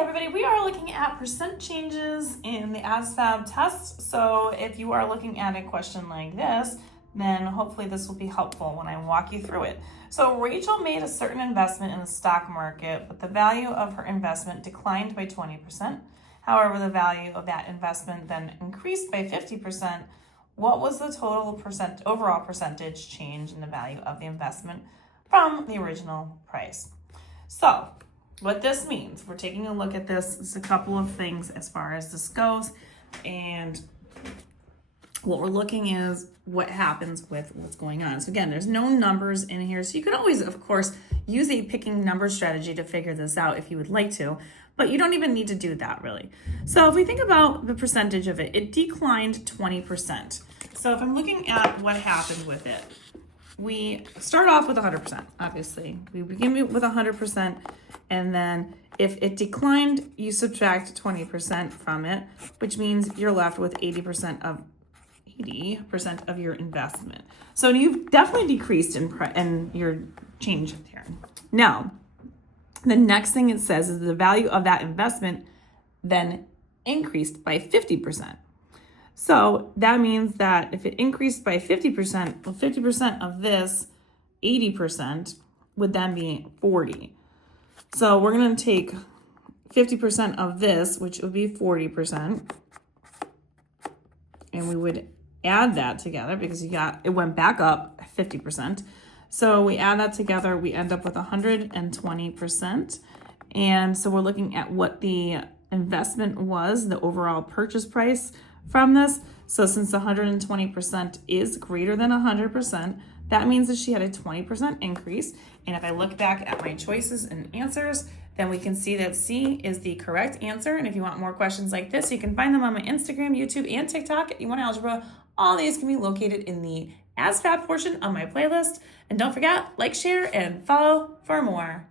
everybody, we are looking at percent changes in the ASVAB test. So if you are looking at a question like this, then hopefully this will be helpful when I walk you through it. So Rachel made a certain investment in the stock market, but the value of her investment declined by 20%. However, the value of that investment then increased by 50%. What was the total overall percentage change in the value of the investment from the original price? So what this means, we're taking a look at this. There's a couple of things as far as this goes, and what we're looking is what happens with what's going on. So again, there's no numbers in here, so you could always, of course, use a picking number strategy to figure this out if you would like to, but you don't even need to do that really. So if we think about the percentage of it, it declined 20%. So if I'm looking at what happened with it, we start off with 100%, obviously. We begin with 100%, and then if it declined, you subtract 20% from it, which means you're left with 80% of your investment. So you've definitely decreased in your change here. Now, the next thing it says is the value of that investment then increased by 50%. So that means that if it increased by 50%, well, 50% of this, 80%, would then be 40. So we're going to take 50% of this, which would be 40%, and we would add that together because it went back up 50%. So we add that together, we end up with 120%. And so we're looking at what the investment was, the overall purchase price from this. So since 120% is greater than 100%, that means that she had a 20% increase. And if I look back at my choices and answers, then we can see that C is the correct answer. And if you want more questions like this, you can find them on my Instagram, YouTube, and TikTok at YouWantAlgebra. All these can be located in the ASVAB portion of my playlist. And don't forget, like, share, and follow for more.